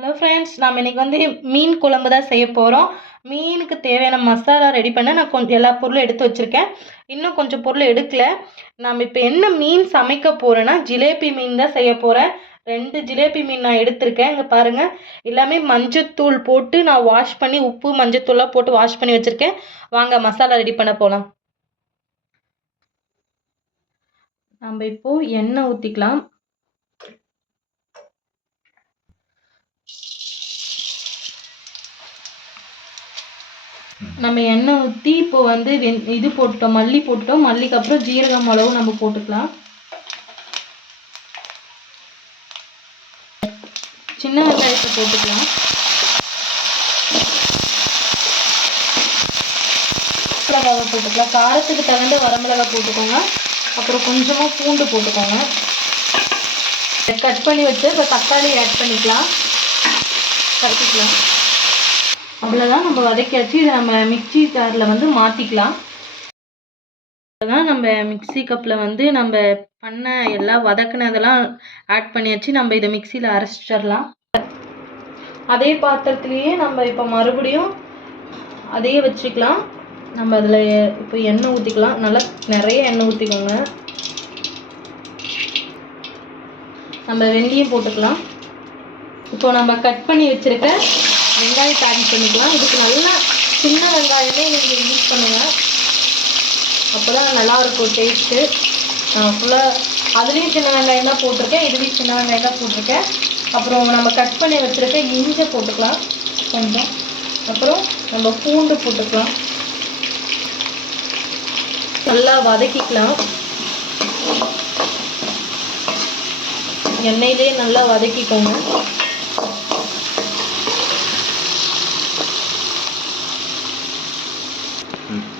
Hello friends, நம்ம இன்னைக்கு வந்து மீன் குழம்பு தான் செய்ய போகிறோம். மீனுக்கு தேவையான மசாலா ரெடி பண்ண நான் கொஞ்சம் எல்லா பொருளும் எடுத்து வச்சுருக்கேன். இன்னும் கொஞ்சம் பொருள் எடுக்கல. நம்ம இப்போ என்ன மீன் சமைக்க போகிறேன்னா ஜிலேபி மீன் தான் செய்ய போகிறேன். 2 ஜிலேபி மீன் நான் எடுத்திருக்கேன். இங்கே பாருங்கள், எல்லாமே மஞ்சத்தூள் போட்டு நான் வாஷ் பண்ணி உப்பு மஞ்சத்தூள்லாம் போட்டு வாஷ் பண்ணி வச்சுருக்கேன். வாங்க மசாலா ரெடி பண்ண போகலாம். நம்ம இப்போது எண்ணெய் ஊற்றிக்கலாம். நம்ம எண்ணெய் ஊற்றி இப்போ வந்து இது போட்டுட்டோம், மல்லி போட்டுட்டோம். மல்லிக்கு அப்புறம் ஜீரகம் மிளகும் நம்ம போட்டுக்கலாம். சின்ன வெங்காயத்தை போட்டுக்கலாம். மிளகாவை போட்டுக்கலாம். காரத்துக்கு தகுந்த வரமிளகாய் போட்டுக்கோங்க. அப்புறம் கொஞ்சமாக பூண்டு போட்டுக்கோங்க. கட் பண்ணி வச்சு இப்போ தக்காளி ஆட் பண்ணிக்கலாம். கட்டிக்கலாம். அவ்வளோதான், நம்ம வதக்கியாச்சு. இதை நம்ம மிக்சி ஜாரில் வந்து மாற்றிக்கலாம். அதான் நம்ம மிக்சி கப்பில் வந்து நம்ம பண்ண எல்லாம் வதக்குனதெல்லாம் ஆட் பண்ணியாச்சு. நம்ம இதை மிக்சியில் அரைச்சிடலாம். அதே பாத்திரத்துலேயே நம்ம இப்போ மறுபடியும் அதையே வச்சுக்கலாம். நம்ம அதில் இப்போ எண்ணெய் ஊற்றிக்கலாம். நல்லா நிறைய எண்ணெய் ஊற்றிக்கோங்க. நம்ம வெந்தயம் போட்டுக்கலாம். இப்போ நம்ம கட் பண்ணி வச்சுருக்க வெங்காயத்தை ஆட் பண்ணிக்கலாம். இதுக்கு நல்லா சின்ன வெங்காயமே நீங்கள் யூஸ் பண்ணுங்கள். அப்போ தான் நல்லாயிருக்கும் டேஸ்ட்டு. ஃபுல்லாக அதுலேயும் சின்ன வெங்காயம் தான் போட்டிருக்கேன், இதுலேயும் சின்ன வெங்காயம் தான் போட்டிருக்கேன். அப்புறம் நம்ம கட் பண்ணி வச்சுருக்க இஞ்சி போட்டுக்கலாம் கொஞ்சம். அப்புறம் நம்ம பூண்டு போட்டுக்கலாம். நல்லா வதக்கிக்கலாம். எண்ணெயிலே நல்லா வதக்கிக்கோங்க.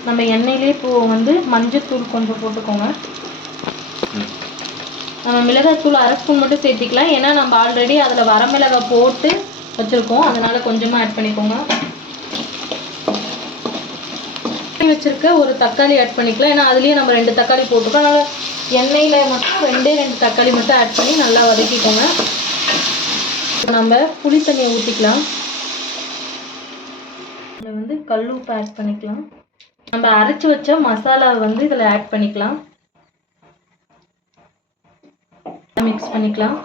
நம்ம எண்ணெயிலே இப்போ வந்து மஞ்சத்தூள் கொஞ்சம் போட்டுக்கோங்க. நம்ம மிளகாத்தூள் அரை ஸ்பூன் மட்டும் சேர்த்திக்கலாம். ஏன்னா நம்ம ஆல்ரெடி அதில் வரமிளகாய் போட்டு வச்சுருக்கோம், அதனால் கொஞ்சமாக ஆட் பண்ணிக்கோங்க. வச்சுருக்க ஒரு தக்காளி ஆட் பண்ணிக்கலாம். ஏன்னா அதுலேயே நம்ம 2 தக்காளி போட்டுருக்கோம். அதனால் எண்ணெயில் மட்டும் 2 தக்காளி மட்டும் ஆட் பண்ணி நல்லா வதக்கிக்கோங்க. நம்ம புளி தண்ணியை ஊற்றிக்கலாம். இதில் வந்து கல் உப்பு ஆட் பண்ணிக்கலாம். நம்ம அரைச்சி வச்ச மசாலாவை வந்து இதில் ஆட் பண்ணிக்கலாம். மிக்ஸ் பண்ணிக்கலாம்.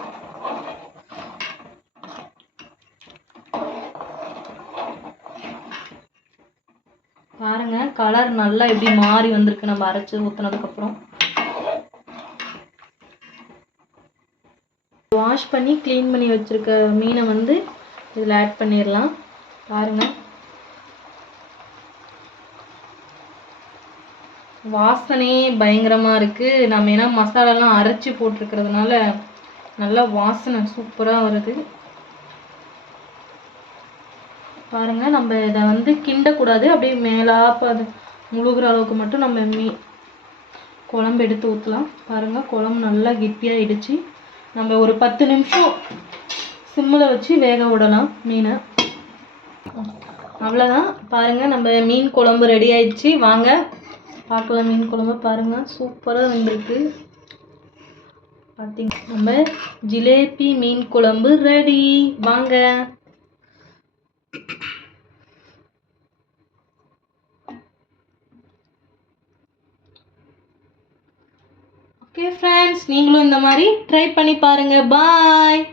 பாருங்க, கலர் நல்லா எப்படி மாறி வந்திருக்கு நம்ம அரைச்சி ஊற்றினதுக்கப்புறம். வாஷ் பண்ணி க்ளீன் பண்ணி வச்சுருக்க மீனை வந்து இதில் ஆட் பண்ணிடலாம். பாருங்கள், வாசனையே பயங்கரமாக இருக்குது. நம்ம ஏன்னா மசாலாலாம் அரைச்சி போட்டிருக்கிறதுனால நல்லா வாசனை சூப்பராக வருது. பாருங்கள், நம்ம இதை வந்து கிண்டக்கூடாது. அப்படியே மேலாப்ப அது முழுகிற அளவுக்கு மட்டும் நம்ம குழம்பு எடுத்து ஊற்றலாம். பாருங்கள், குழம்பு நல்லா கெட்டியாகிடுச்சு. நம்ம ஒரு 10 நிமிஷம் சிம்மில் வச்சு வேக விடலாம் மீனை. அவ்வளோதான். பாருங்கள், நம்ம மீன் குழம்பு ரெடி ஆயிடுச்சு. வாங்க பார்க்கலாம் மீன் குழம்பு. பாருங்கள், சூப்பராக வந்துருக்கு. பார்த்தீங்க, நம்ம ஜிலேபி மீன் குழம்பு ரெடி. வாங்க. ஓகே ஃப்ரெண்ட்ஸ், நீங்களும் இந்த மாதிரி ட்ரை பண்ணி பாருங்கள். பாய்.